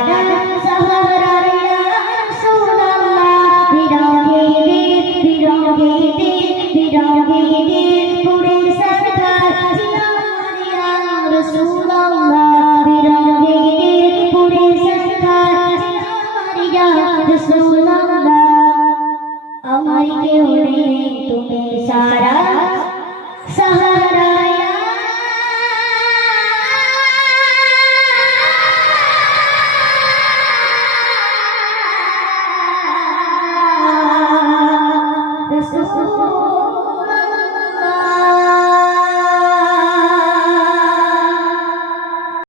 سہرا سونا گیتو گے گیت پورے سس تارا سیتا سنگا بیرو گے گیت پورے سس تارا سیتھام رات سنوں گا بی